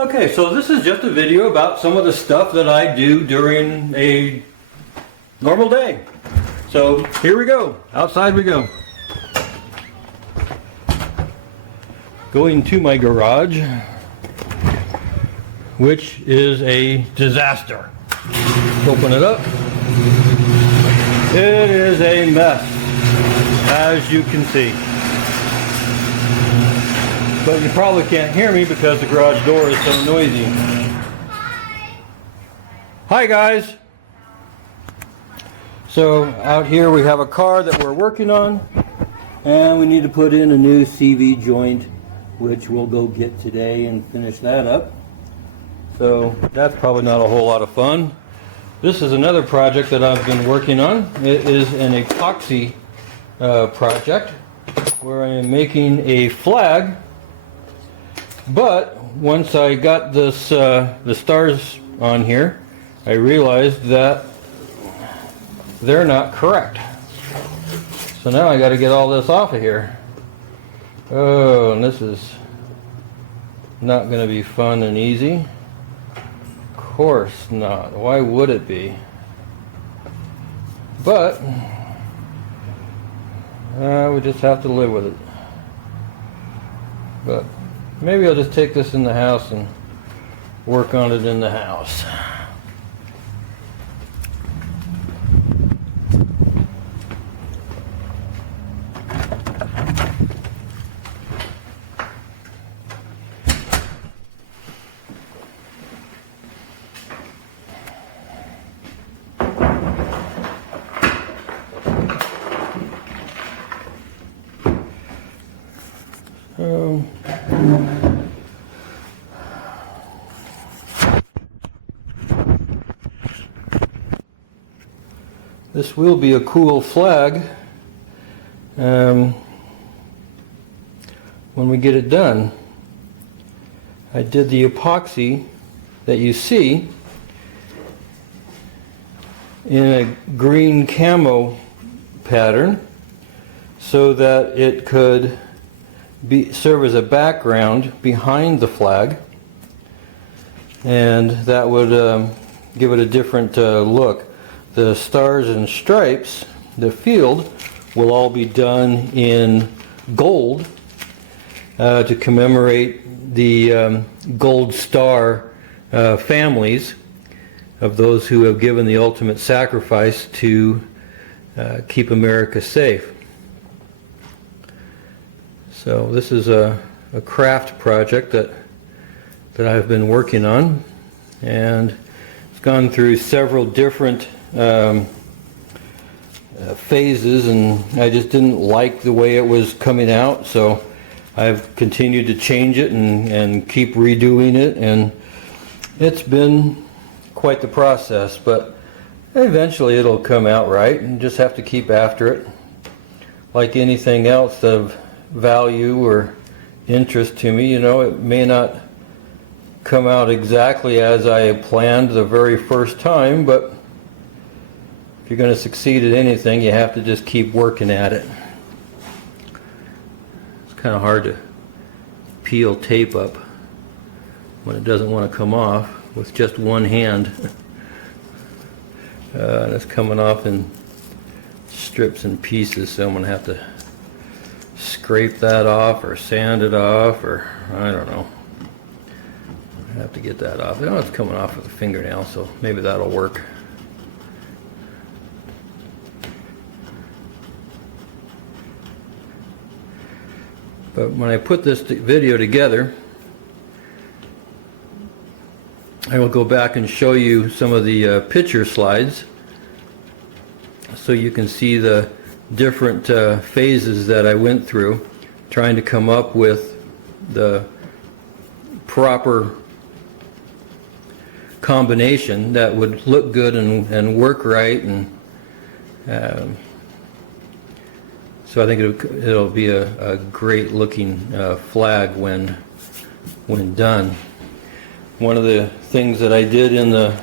Okay, so this is just a video about some of the stuff that I do during a normal day. So here we go, outside we go. Going to my garage, which is a disaster. Open it up. It is a mess, as you can see. But you probably can't hear me because the garage door is so noisy. Hi guys! So out here we have a car that we're working on, and we need to put in a new CV joint, which we'll go get today and finish that up. So that's probably not a whole lot of fun. This is another project that I've been working on. It is an epoxy project where I am making a flag. But once I got this the stars on here, I realized that they're not correct. So now I got to get all this off of here. Oh, and this is not going to be fun and easy. Of course not. Why would it be? But we just have to live with it. But maybe I'll just take this in the house and work on it in the house. This will be a cool flag when we get it done. I did the epoxy that you see in a green camo pattern so that it could serve as a background behind the flag, and that would give it a different look. The stars and stripes, the field, will all be done in gold to commemorate the gold star families of those who have given the ultimate sacrifice to keep America safe. So this is a craft project that I've been working on, and it's gone through several different phases, and I just didn't like the way it was coming out, so I've continued to change it and keep redoing it, and it's been quite the process, but eventually it'll come out right, and just have to keep after it. Like anything else of value or interest to me, you know, it may not come out exactly as I planned the very first time, but if you're going to succeed at anything, you have to just keep working at it. It's kind of hard to peel tape up when it doesn't want to come off with just one hand. And it's coming off in strips and pieces, so I'm going to have to scrape that off or sand it off, or I don't know. I have to get that off. Oh, it's coming off with a fingernail, so maybe that'll work. But when I put this video together, I will go back and show you some of the picture slides so you can see the different phases that I went through trying to come up with the proper combination that would look good and work right, and so I think it'll be a great looking flag when done. One of the things that I did in the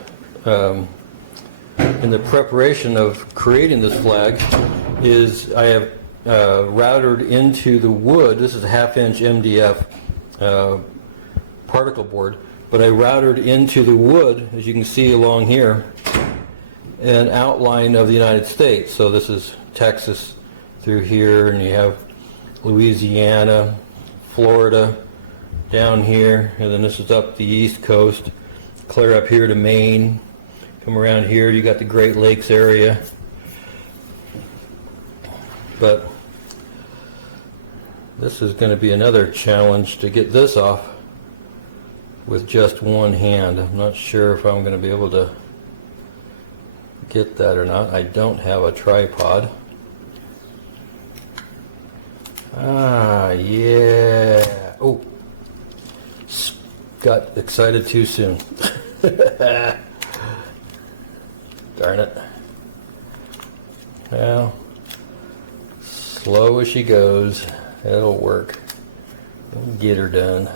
preparation of creating this flag is I have routered into the wood. This is a 1/2 inch MDF particle board. but I routed into the wood, as you can see along here, an outline of the United States. So this is Texas through here, and you have Louisiana, Florida down here, and then this is up the East Coast, clear up here to Maine, come around here, you got the Great Lakes area. But this is going to be another challenge to get this off with just one hand. I'm not sure if I'm going to be able to get that or not. I don't have a tripod. Ah, yeah. Oh, got excited too soon. Darn it. Well, slow as she goes, it'll work. We'll get her done.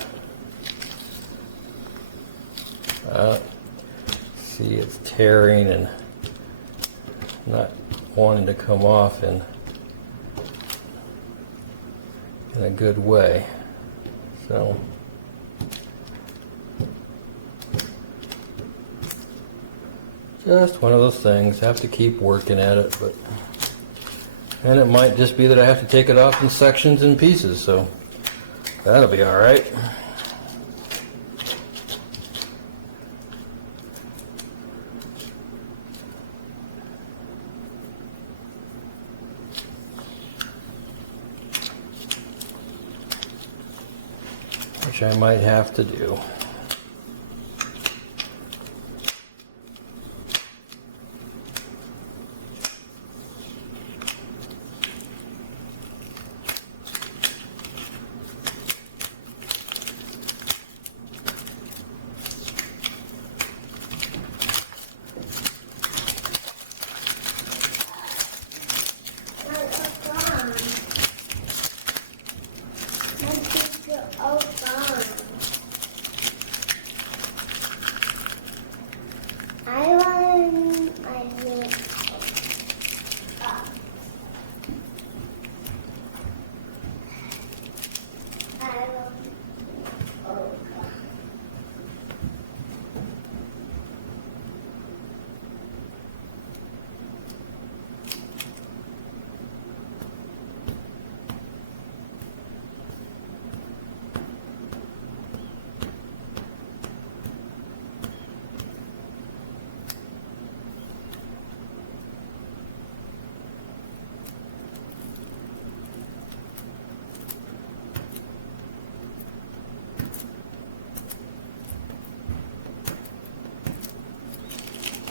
See, it's tearing and not wanting to come off in a good way. So just one of those things. Have to keep working at it, but and it might just be that I have to take it off in sections and pieces, so that'll be all right. Which I might have to do.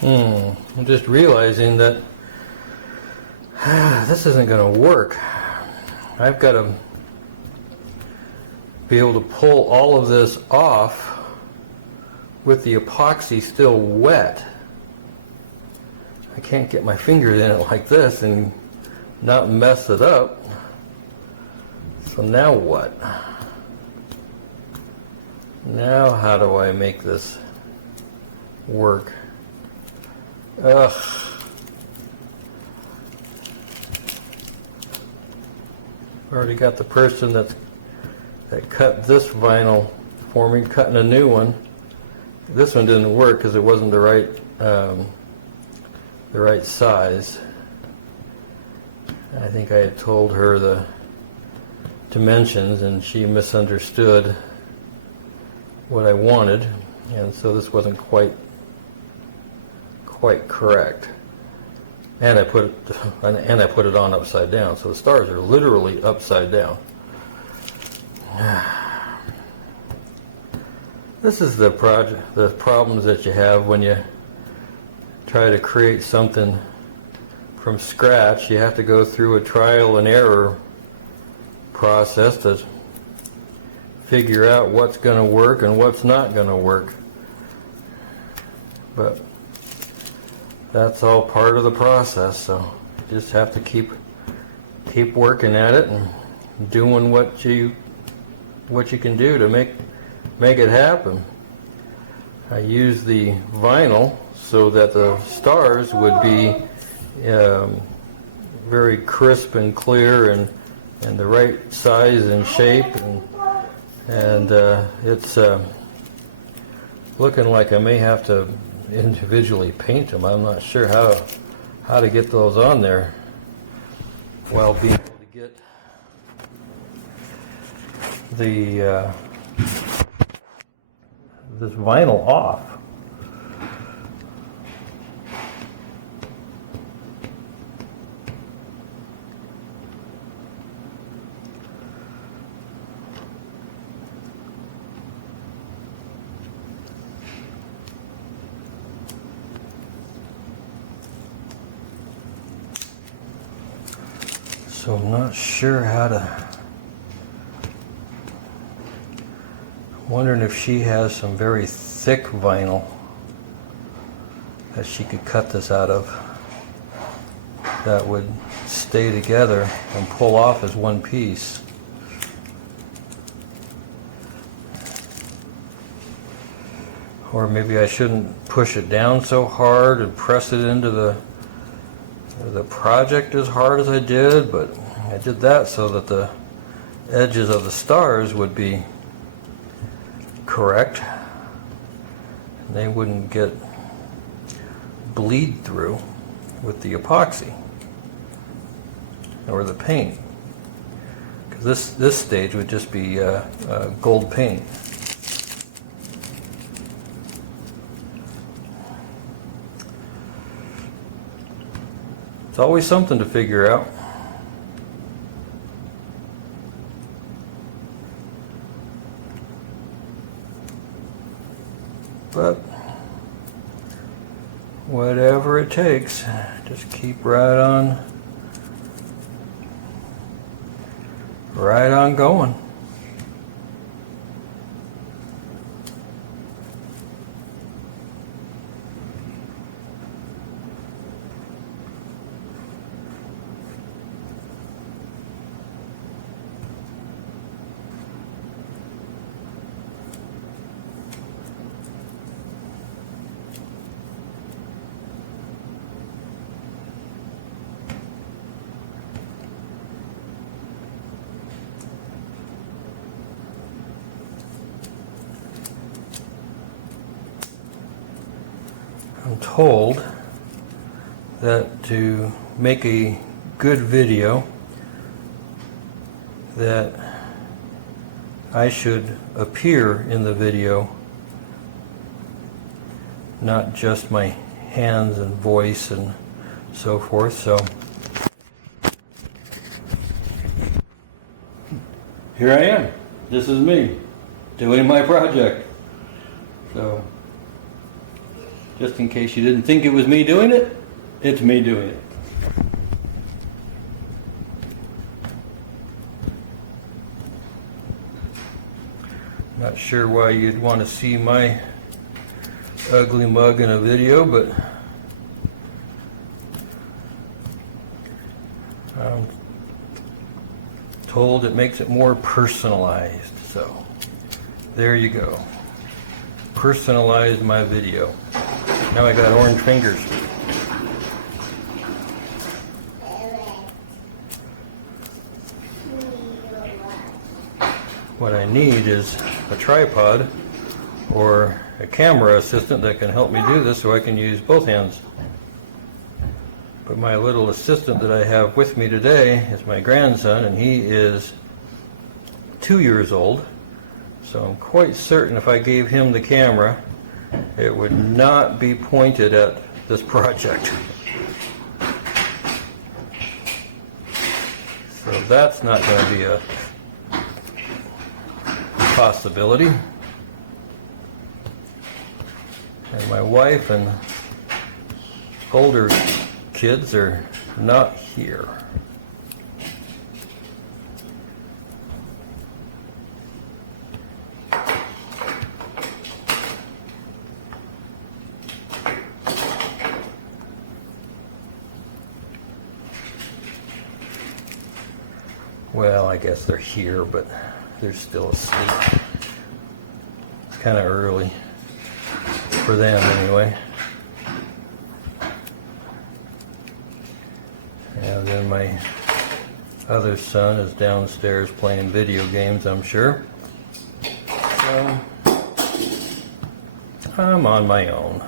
I'm just realizing that this isn't going to work. I've got to be able to pull all of this off with the epoxy still wet. I can't get my fingers in it like this and not mess it up. So now what? Now how do I make this work? Ugh. Already got the person that cut this vinyl for me, cutting a new one. This one didn't work because it wasn't the right size. I think I had told her the dimensions and she misunderstood what I wanted, and so this wasn't quite correct. And I put it on upside down, so the stars are literally upside down. This is the problems that you have when you try to create something from scratch. You have to go through a trial and error process to figure out what's going to work and what's not going to work. But that's all part of the process, so you just have to keep working at it and doing what you can do to make it happen. I use the vinyl so that the stars would be very crisp and clear and the right size and shape, and it's looking like I may have to individually paint them. I'm not sure how to get those on there while being able to get the this vinyl off. So I'm not sure how to. I'm wondering if she has some very thick vinyl that she could cut this out of that would stay together and pull off as one piece. Or maybe I shouldn't push it down so hard and press it into the project as hard as I did, but I did that so that the edges of the stars would be correct and they wouldn't get bleed through with the epoxy or the paint, because this stage would just be gold paint. It's always something to figure out. But whatever it takes, just keep right on going. I'm told that to make a good video that I should appear in the video, not just my hands and voice and so forth. So here I am. This is me doing my project. So just in case you didn't think it was me doing it, it's me doing it. Not sure why you'd want to see my ugly mug in a video, but I'm told it makes it more personalized. So there you go. Personalize my video. Now I got orange fingers. What I need is a tripod or a camera assistant that can help me do this so I can use both hands. But my little assistant that I have with me today is my grandson, and he is 2 years old. So I'm quite certain if I gave him the camera, it would not be pointed at this project. So that's not going to be a possibility. And my wife and older kids are not here. Well, I guess they're here, but they're still asleep. It's kind of early for them anyway. And then my other son is downstairs playing video games, I'm sure. So I'm on my own.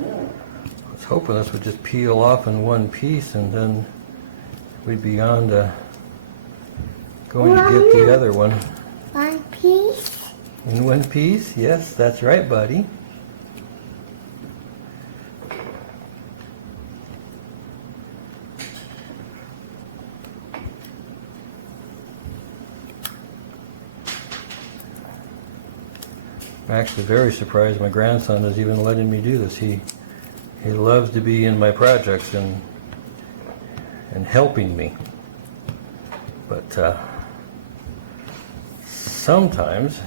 I was hoping this would just peel off in one piece and then we'd be on to going to get the other one. One piece? In one piece? Yes, that's right, buddy. I'm actually very surprised my grandson is even letting me do this. He loves to be in my projects and helping me. But sometimes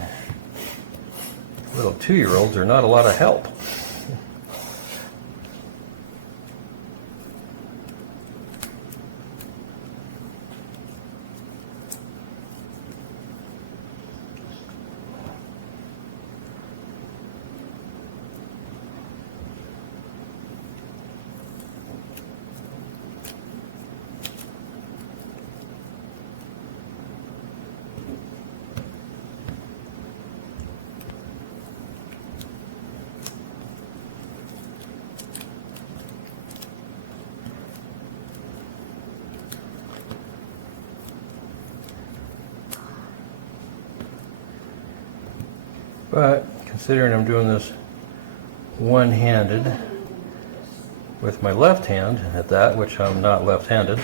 little 2-year-olds are not a lot of help. But considering I'm doing this one-handed with my left hand at that, which I'm not left-handed,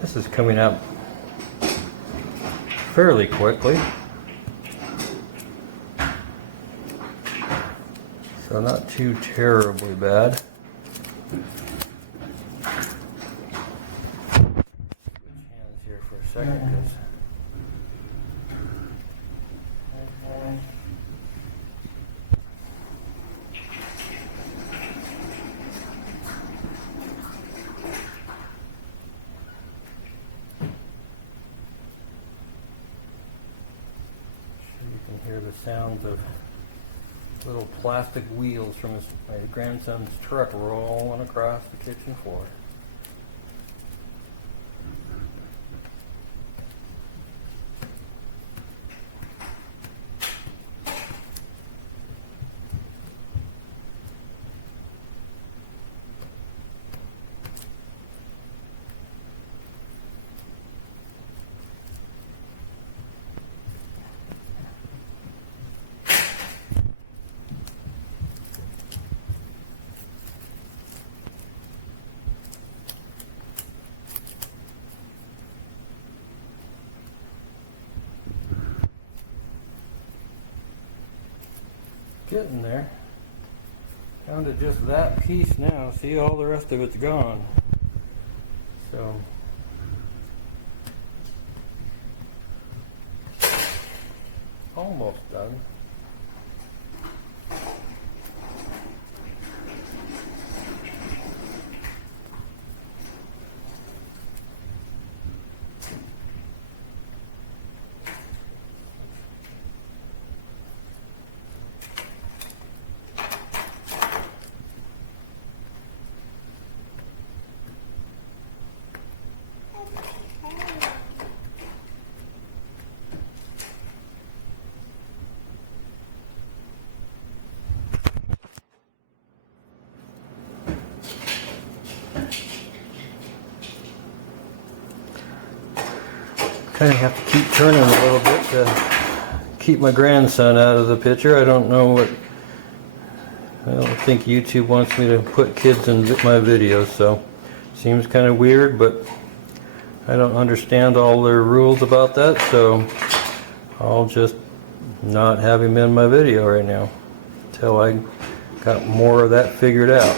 this is coming out fairly quickly. So not too terribly bad. Switch hands here for a second, 'cause you can hear the sounds of little plastic wheels from my grandson's truck rolling across the kitchen floor. Getting there. Down to just that piece now. See, all the rest of it's gone. So almost done. Kind of have to keep turning a little bit to keep my grandson out of the picture. I don't think YouTube wants me to put kids in my videos, so seems kind of weird, but I don't understand all their rules about that, so I'll just not have him in my video right now until I got more of that figured out.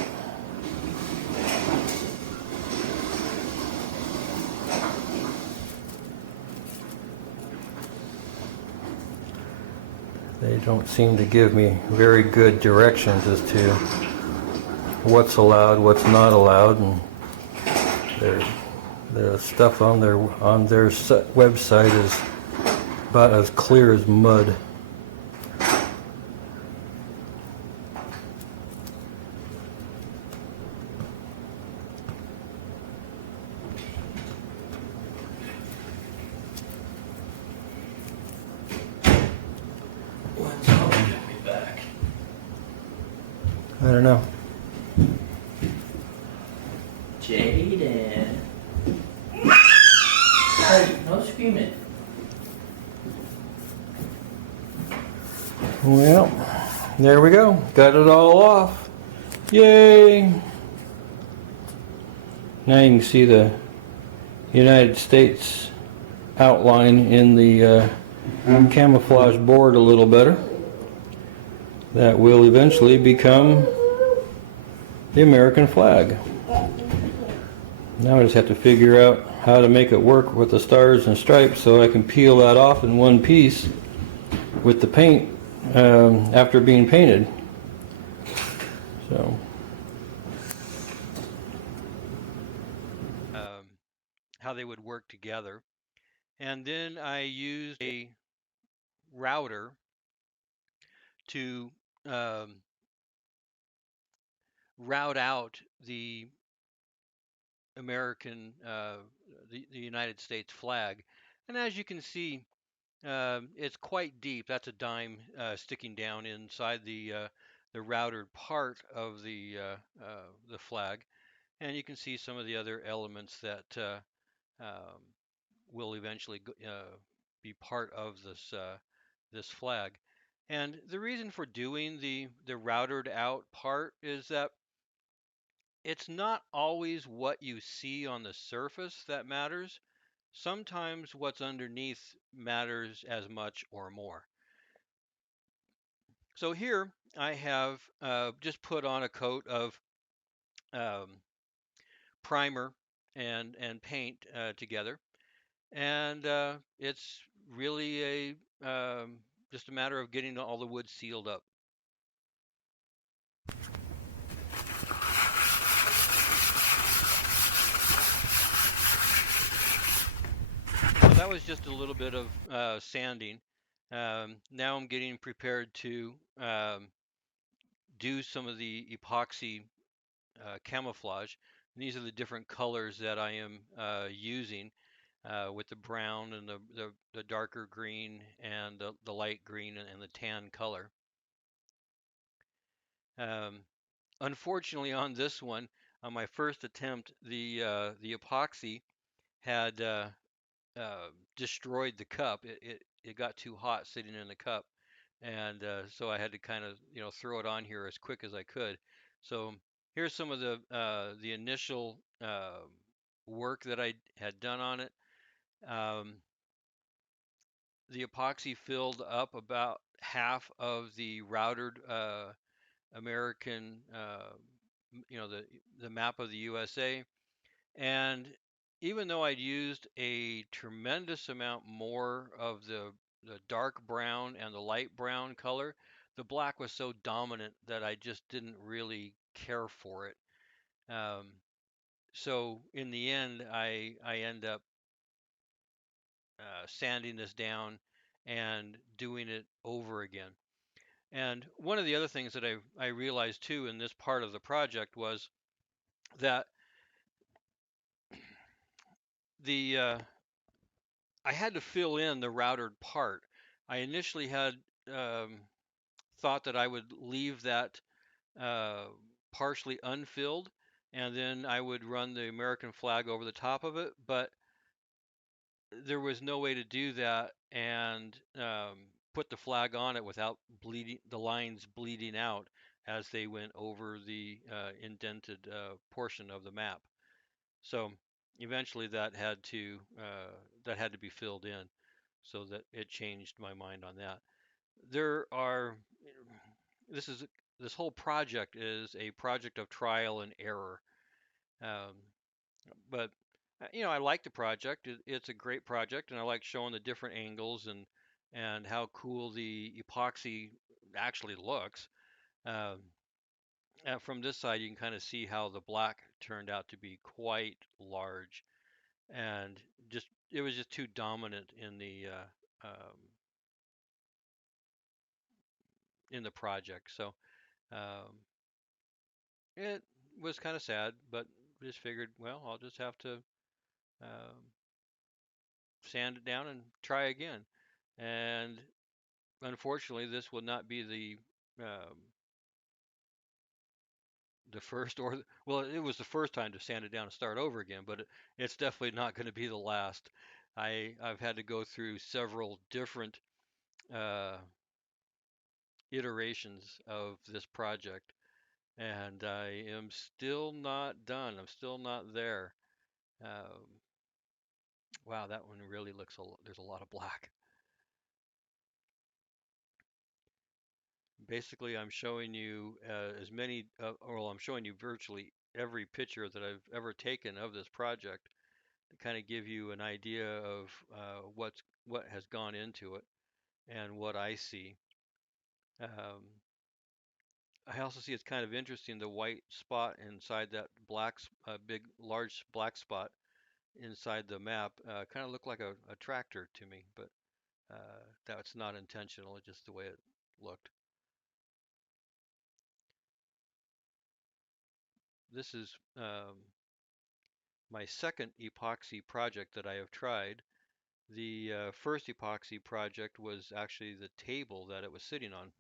They don't seem to give me very good directions as to what's allowed, what's not allowed, and they're The stuff on their website is about as clear as mud. When's Mom gonna be back? I don't know. Jaden. Hey, no screaming. Well, there we go. Got it all off. Yay! Now you can see the United States outline in the camouflage board a little better. That will eventually become the American flag. Now I just have to figure out how to make it work with the stars and stripes so I can peel that off in one piece with the paint after being painted. So how they would work together. And then I used a router to route out the American, the United States flag. And as you can see, it's quite deep. That's a dime sticking down inside the routed part of the flag. And you can see some of the other elements that will eventually be part of this flag. And the reason for doing the routed out part is that it's not always what you see on the surface that matters. Sometimes what's underneath matters as much or more. So here I have just put on a coat of um, primer and paint together, and it's really a just a matter of getting all the wood sealed up. So that was just a little bit of sanding. Now I'm getting prepared to do some of the epoxy camouflage. And these are the different colors that I am using with the brown and the darker green and the light green and the tan color. Um, Unfortunately, on this one, on my first attempt, the epoxy had destroyed the cup. It got too hot sitting in the cup, and so I had to kind of throw it on here as quick as I could. So here's some of the initial work that I had done on it. Um, the epoxy filled up about half of the routed American, the map of the USA. And even though I'd used a tremendous amount more of the dark brown and the light brown color, the black was so dominant that I just didn't really care for it. Um, so in the end, I end up sanding this down and doing it over again. And one of the other things that I realized too in this part of the project was that the I had to fill in the routed part. I initially had um, thought that I would leave that uh, partially unfilled, and then I would run the American flag over the top of it, but there was no way to do that and put the flag on it without bleeding the lines bleeding out as they went over the indented portion of the map. So eventually that had to be filled in, so that it changed my mind on that. There are this is this whole project is a project of trial and error. Um, but I like the project. It's a great project, and I like showing the different angles and how cool the epoxy actually looks. Um, and from this side, you can kind of see how the black turned out to be quite large. and just it was just too dominant in the project. So um, it was kind of sad, but just figured, well, I'll just have to um, sand it down and try again. And unfortunately, this will not be the first well, it was the first time to sand it down and start over again, but it's definitely not going to be the last. I've had to go through several different uh, iterations of this project, and I am still not done. I'm still not there. Um, wow, that one really looks there's a lot of black. Basically, I'm showing you I'm showing you virtually every picture that I've ever taken of this project to kind of give you an idea of what has gone into it and what I see. Um, I also see it's kind of interesting the white spot inside that big, large black spot inside the map kind of looked like a tractor to me, but that's not intentional. It's just the way it looked. This is my second epoxy project that I have tried. The first epoxy project was actually the table that it was sitting on,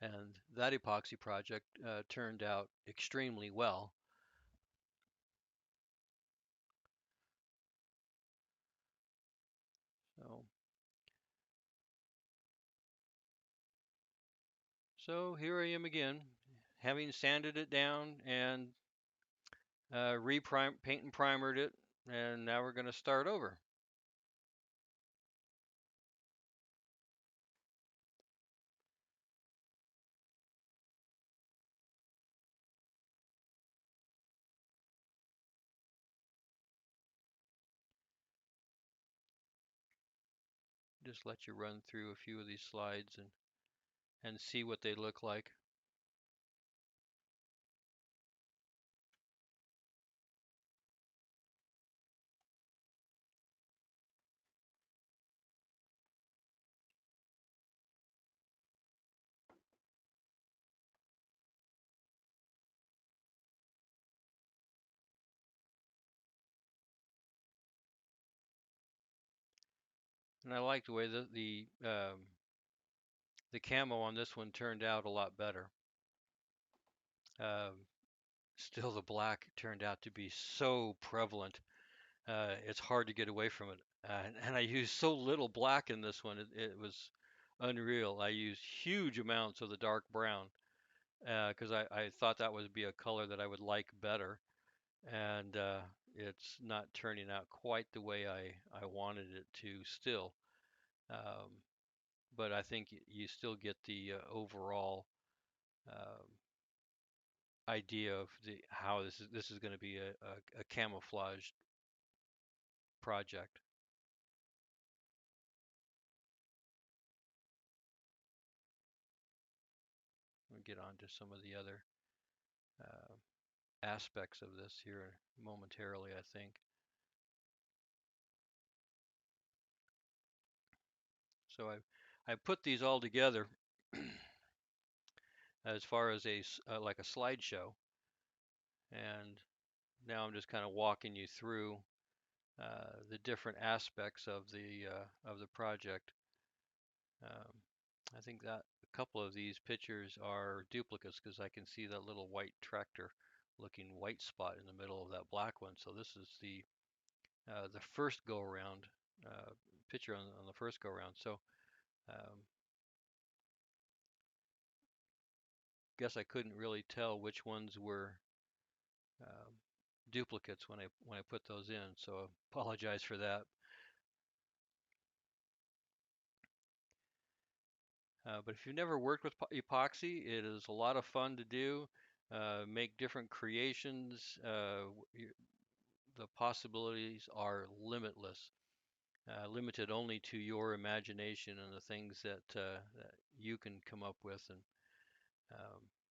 and that epoxy project turned out extremely well. So, so here I am again, having sanded it down and paint and primered it, and now we're going to start over. Just let you run through a few of these slides and see what they look like. And I like the way that the camo on this one turned out a lot better. Um, Still, the black turned out to be so prevalent. It's hard to get away from it. And I used so little black in this one. It was unreal. I used huge amounts of the dark brown because I thought that would be a color that I would like better. And it's not turning out quite the way I wanted it to still. Um, but I think you still get the overall um, idea of the how this is going to be a camouflaged project. We'll get on to some of the other uh, aspects of this here momentarily, I think. So I put these all together as far as like a slideshow, and now I'm just kind of walking you through the different aspects of the project. Um, I think that a couple of these pictures are duplicates because I can see that little white tractor looking white spot in the middle of that black one. So this is the first go around picture on the first go around. So um, guess I couldn't really tell which ones were um, duplicates when I put those in. So I apologize for that. But if you've never worked with epoxy, it is a lot of fun to do. Make different creations. The possibilities are limitless, limited only to your imagination and the things that you can come up with. And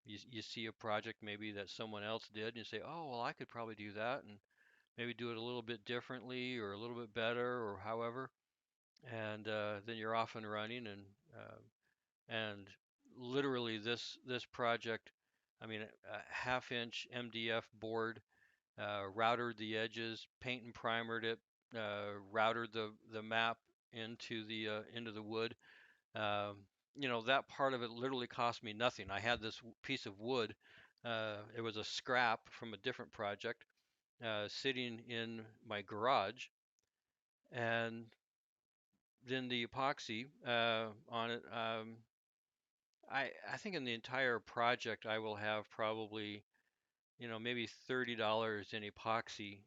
you see a project maybe that someone else did, and you say, "Oh, well, I could probably do that." And maybe do it a little bit differently or a little bit better or however, and then you're off and running. And literally this project, I mean, a half-inch MDF board, routered the edges, paint and primered it, routered the map into the wood. You know, that part of it literally cost me nothing. I had this piece of wood. It was a scrap from a different project, sitting in my garage, and then the epoxy on it. I think in the entire project I will have probably, you know, maybe $30 in epoxy,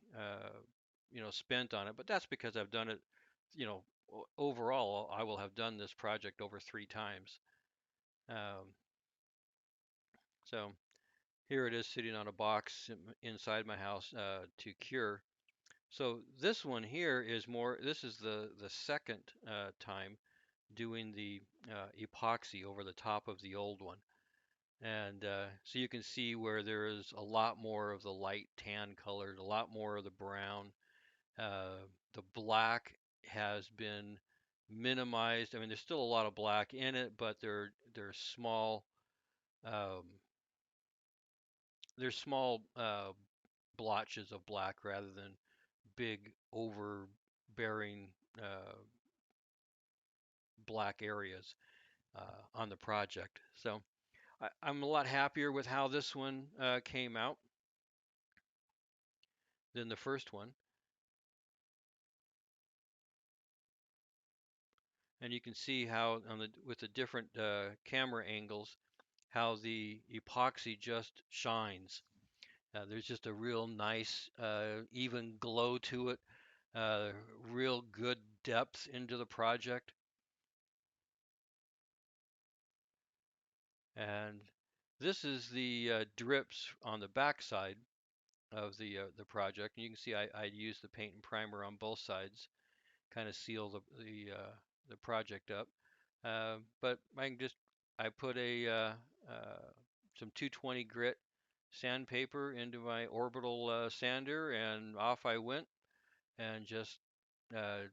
you know, spent on it. But that's because I've done it, you know, overall I will have done this project over 3 times. Um, so here it is sitting on a box inside my house to cure. So this one here is more, this is the second time doing the epoxy over the top of the old one. And so you can see where there is a lot more of the light tan colored, a lot more of the brown. The black has been minimized. I mean, there's still a lot of black in it, but they're small. Um, there's small blotches of black rather than big overbearing uh, black areas on the project. So I'm a lot happier with how this one came out than the first one. And you can see how on the with the different camera angles, how the epoxy just shines. There's just a real nice even glow to it, uh, real good depth into the project. And this is the drips on the backside of the project. And you can see I used the paint and primer on both sides, kind of seal the project up. But I put some 220 grit sandpaper into my orbital sander, and off I went and just uh,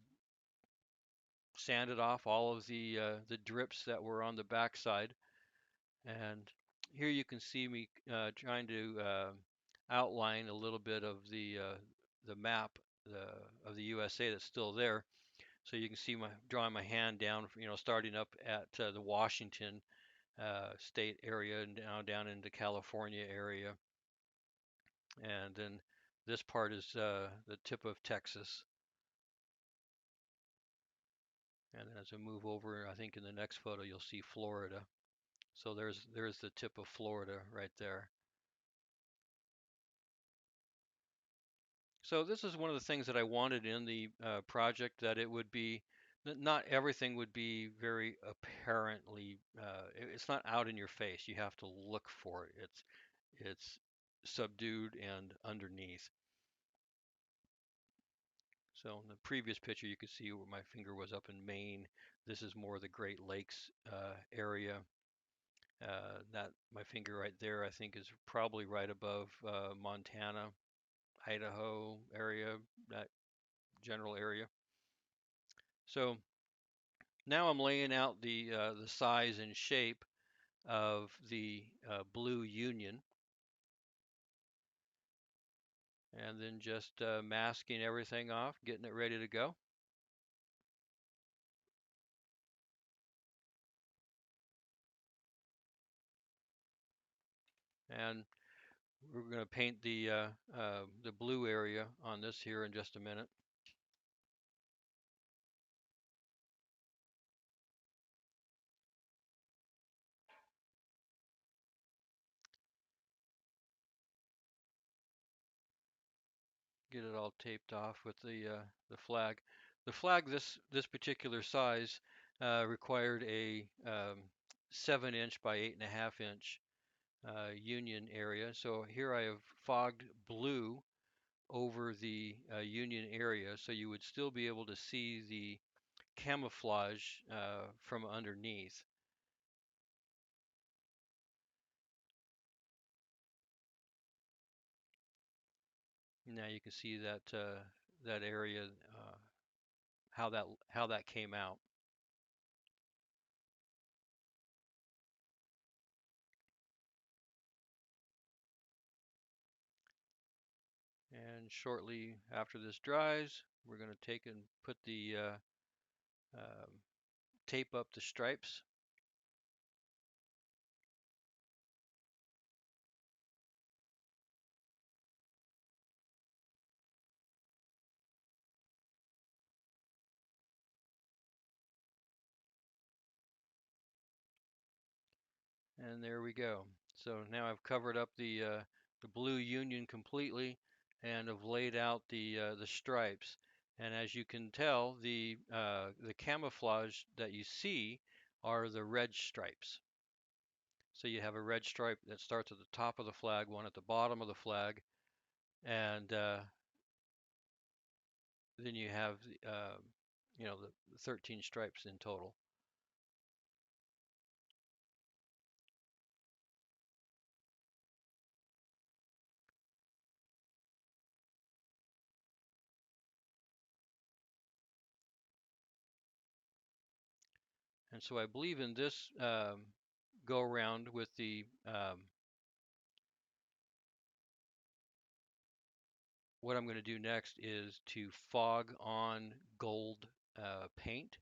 sanded off all of the drips that were on the backside. And here you can see me trying to outline a little bit of the map of the USA that's still there. So you can see my drawing my hand down, you know, starting up at the Washington state area and now down into California area, and then this part is the tip of Texas. And then as I move over, I think in the next photo you'll see Florida. So there's the tip of Florida right there. So this is one of the things that I wanted in the project, that it would be not everything would be very apparently. It's not out in your face. You have to look for it. It's subdued and underneath. So in the previous picture, you could see where my finger was up in Maine. This is more the Great Lakes area. That my finger right there, I think, is probably right above Montana, Idaho area, that general area. So now I'm laying out the size and shape of the blue union, and then just masking everything off, getting it ready to go. And we're going to paint the blue area on this here in just a minute. Get it all taped off with the flag. The flag this particular size required a 7-inch by 8.5-inch union area. So here I have fogged blue over the union area, so you would still be able to see the camouflage from underneath. Now you can see that that area, how that came out. And shortly after this dries, we're going to take and put the um, tape up the stripes. And there we go. So now I've covered up the blue union completely, and have laid out the stripes. And as you can tell, the camouflage that you see are the red stripes. So you have a red stripe that starts at the top of the flag, one at the bottom of the flag, and then you have you know, the 13 stripes in total. And so I believe in this go around with the what I'm going to do next is to fog on gold paint,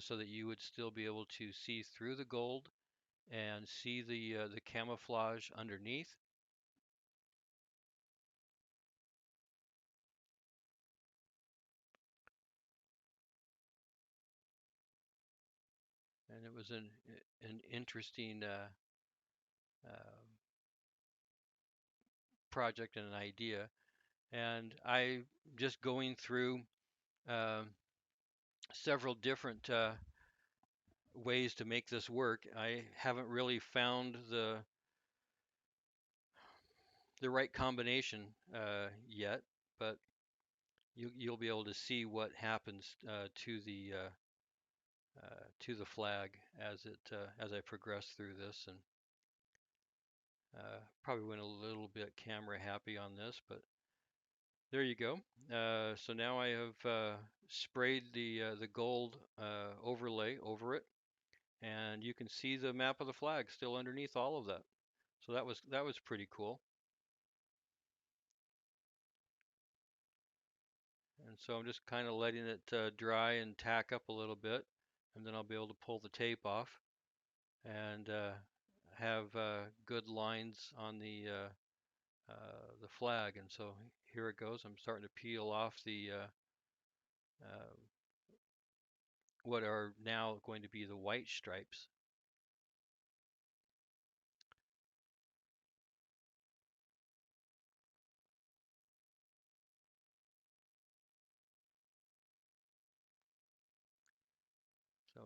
so that you would still be able to see through the gold and see the camouflage underneath. And it was an interesting uh, project and an idea. And I just going through um several different ways to make this work. I haven't really found the right combination yet, but you'll be able to see what happens to the flag as I progress through this, and probably went a little bit camera happy on this, but there you go. So now I have sprayed the gold overlay over it, and you can see the map of the flag still underneath all of that. So that was pretty cool. And so I'm just kind of letting it dry and tack up a little bit, and then I'll be able to pull the tape off and have good lines on the flag. And so here it goes. I'm starting to peel off the uh, what are now going to be the white stripes. So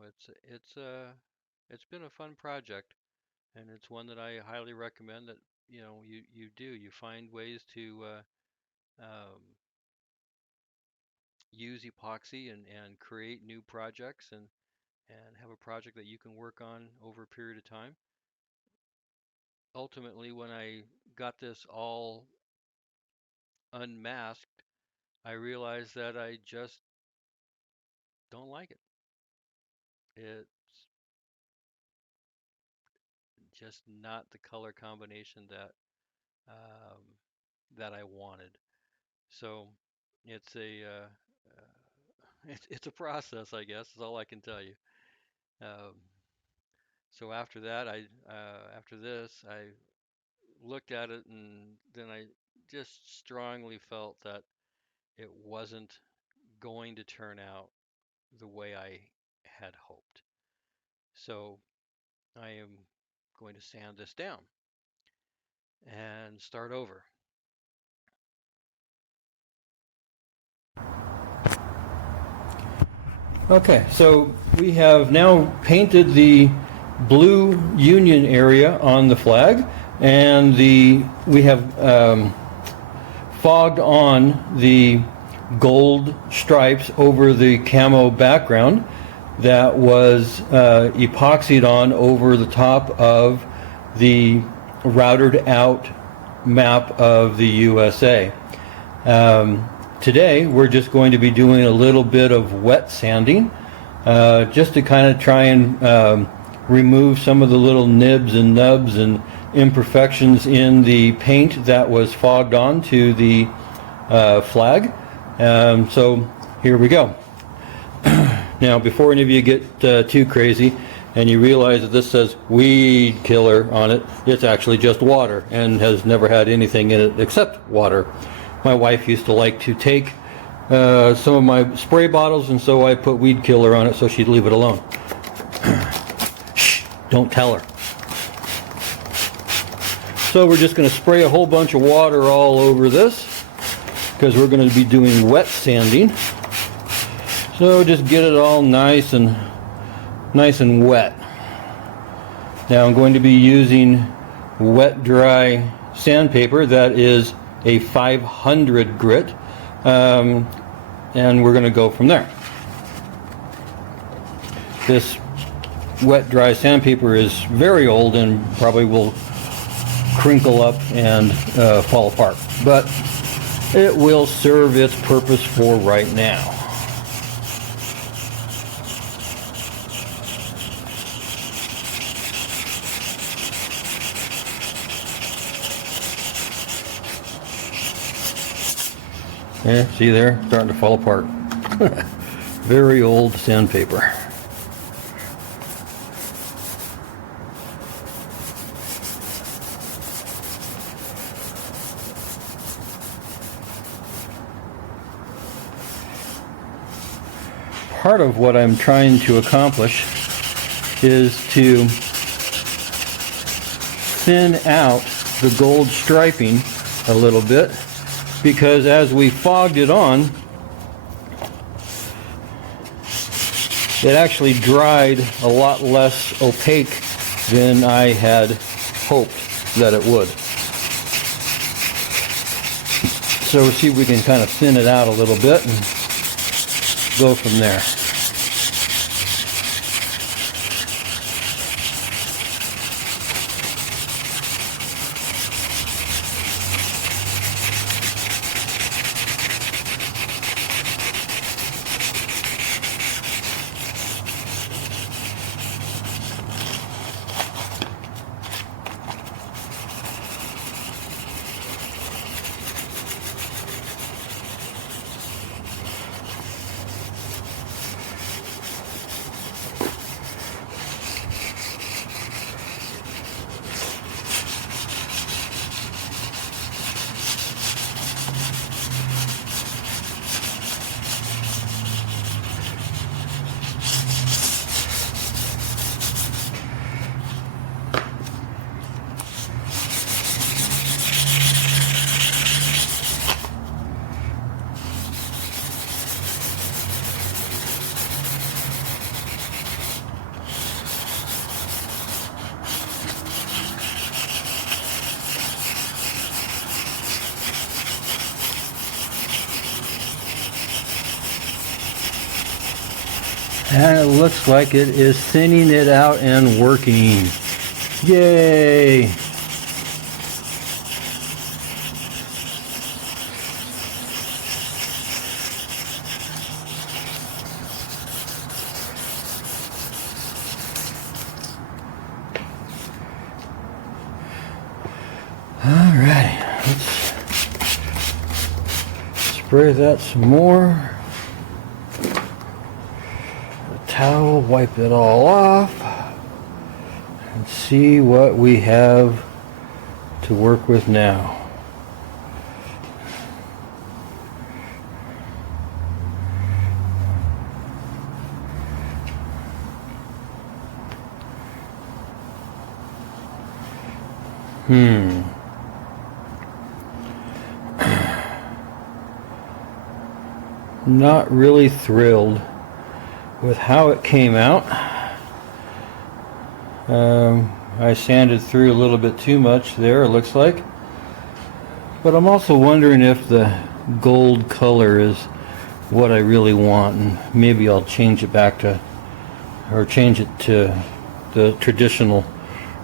it's been a fun project, and it's one that I highly recommend that you find ways to use epoxy and create new projects, and have a project that you can work on over a period of time. Ultimately, when I got this all unmasked, I realized that I just don't like it. It's just not the color combination um, that I wanted. So it's it's a process, I guess. Is all I can tell you. Um, so after that, after this, I looked at it, and then I just strongly felt that it wasn't going to turn out the way I had hoped. So I am going to sand this down and start over. Okay, so we have now painted the blue Union area on the flag, and we have fogged on the gold stripes over the camo background that was epoxied on over the top of the routed out map of the USA. Today we're just going to be doing a little bit of wet sanding, just to kind of try and remove some of the little nibs and nubs and imperfections in the paint that was fogged on to the flag. So here we go. Now, before any of you get too crazy and you realize that this says weed killer on it, it's actually just water and has never had anything in it except water. My wife used to like to take some of my spray bottles, and so I put weed killer on it so she'd leave it alone. Shh, don't tell her. So we're just going to spray a whole bunch of water all over this because we're going to be doing wet sanding. So just get it all nice and wet. Now I'm going to be using wet dry sandpaper that is a 500 grit, and we're going to go from there. This wet dry sandpaper is very old and probably will crinkle up and fall apart, but it will serve its purpose for right now. Yeah, see there, starting to fall apart. Very old sandpaper. Part of what I'm trying to accomplish is to thin out the gold striping a little bit, because as we fogged it on, it actually dried a lot less opaque than I had hoped that it would. So we'll see if we can kind of thin it out a little bit and go from there. And it looks like it is thinning it out and working. Yay! Alright, let's spray that some more. Towel, wipe it all off, and see what we have to work with now. Not really thrilled with how it came out. I sanded through a little bit too much there, it looks like. But I'm also wondering if the gold color is what I really want, and maybe I'll change it back to, or change it to the traditional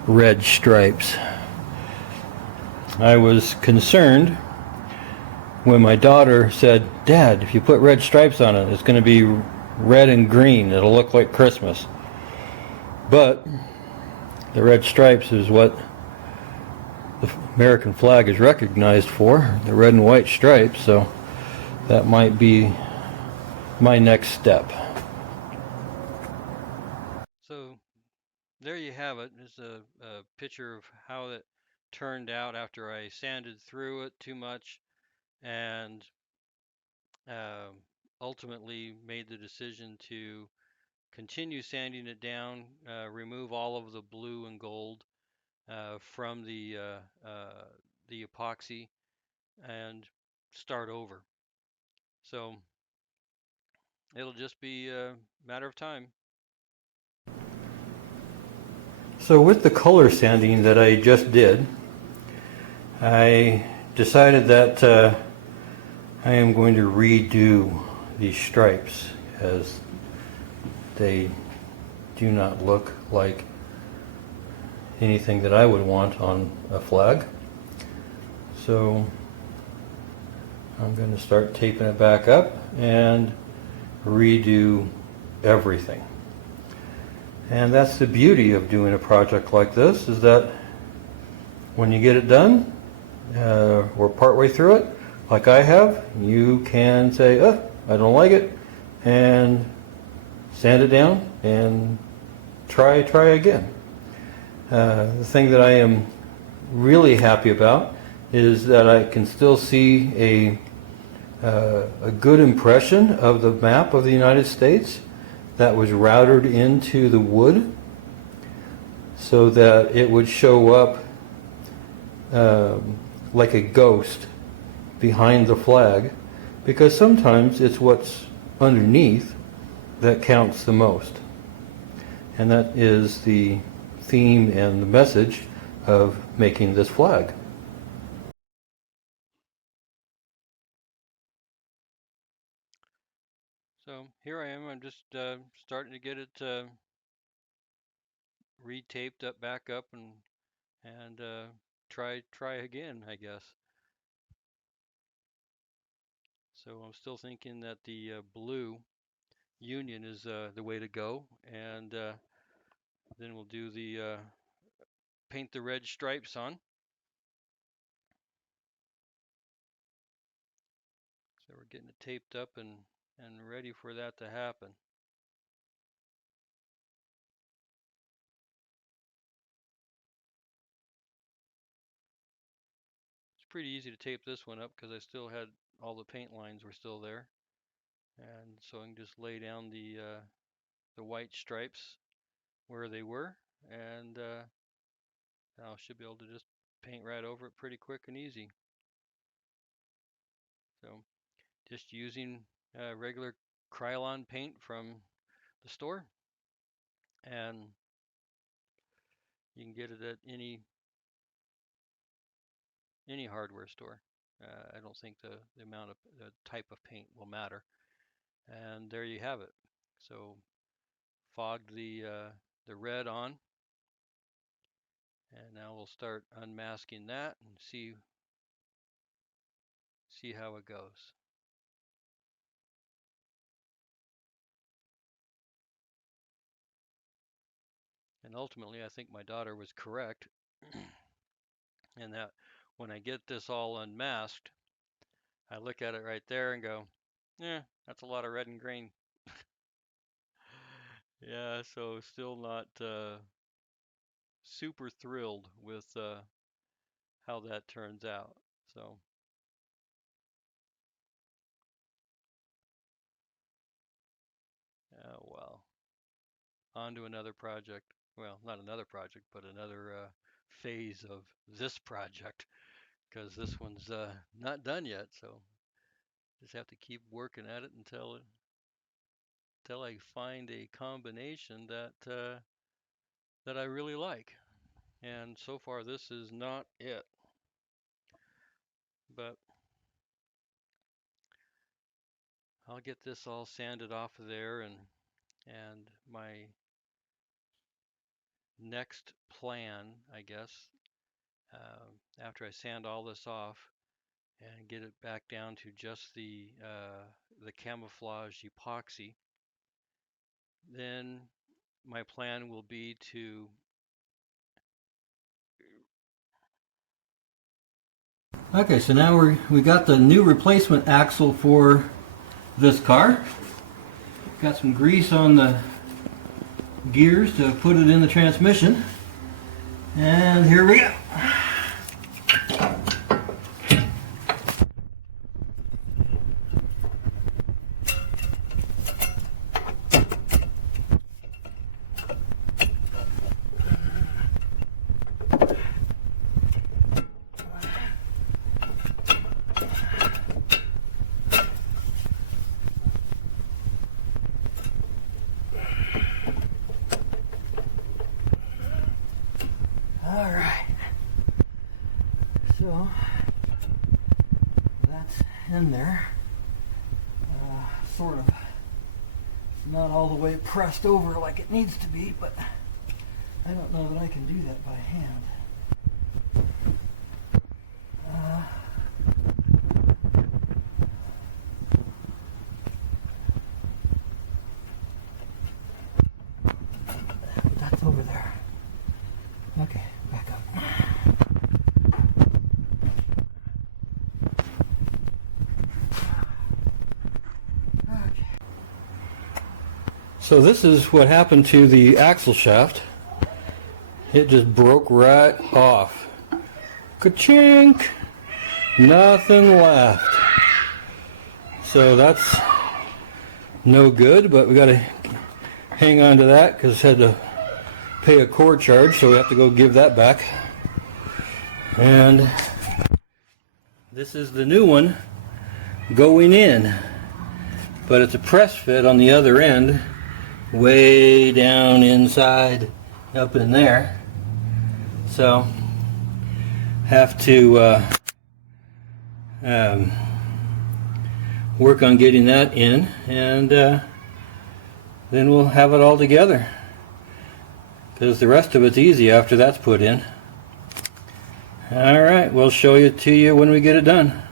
red stripes. I was concerned when my daughter said, "Dad, if you put red stripes on it, it's going to be red and green. It'll look like Christmas." But the red stripes is what the American flag is recognized for, the red and white stripes, so that might be my next step. So there you have it. It's a picture of how it turned out after I sanded through it too much and uh, ultimately made the decision to continue sanding it down, remove all of the blue and gold from the epoxy and start over. So it'll just be a matter of time. So with the color sanding that I just did, I decided that I am going to redo these stripes as they do not look like anything that I would want on a flag. So I'm going to start taping it back up and redo everything. And that's the beauty of doing a project like this, is that when you get it done, or partway through it, like I have, you can say, "Oh, I don't like it," and sand it down and try again. The thing that I am really happy about is that I can still see a good impression of the map of the United States that was routed into the wood so that it would show up like a ghost behind the flag, because sometimes it's what's underneath that counts the most. And that is the theme and the message of making this flag. So here I am. I'm just starting to get it retaped up back up and try again, I guess. So I'm still thinking that the blue union is the way to go, and then we'll do the paint the red stripes on. So we're getting it taped up and ready for that to happen. It's pretty easy to tape this one up because I still had all the paint lines were still there, and so I can just lay down the white stripes where they were, and I should be able to just paint right over it pretty quick and easy. So just using regular Krylon paint from the store, and you can get it at any hardware store. I don't think the amount of the type of paint will matter. And there you have it. So fogged the red on, and now we'll start unmasking that and see how it goes. And ultimately, I think my daughter was correct in that when I get this all unmasked, I look at it right there and go, "Yeah, that's a lot of red and green." Yeah, so still not super thrilled with how that turns out. So, well, on to another project. Well, not another project, but another phase of this project, because this one's not done yet. So just have to keep working at it until I find a combination that I really like. And so far, this is not it. But I'll get this all sanded off of there, and my next plan, I guess, after I sand all this off, and get it back down to just the camouflage epoxy. Then my plan will be to Okay, so now we got the new replacement axle for this car. Got some grease on the gears to put it in the transmission. And here we go. All right, so that's in there, sort of not all the way pressed over like it needs to be, but I don't know that I can do that by hand. But that's over there. Okay, back up. Okay. So this is what happened to the axle shaft. It just broke right off. Ka-chink! Nothing left. So that's no good, but we got to hang on to that because it had to pay a core charge, so we have to go give that back. And this is the new one going in, but it's a press fit on the other end, way down inside up in there, so have to work on getting that in, and then we'll have it all together, because the rest of it's easy after that's put in. Alright, we'll show it to you when we get it done.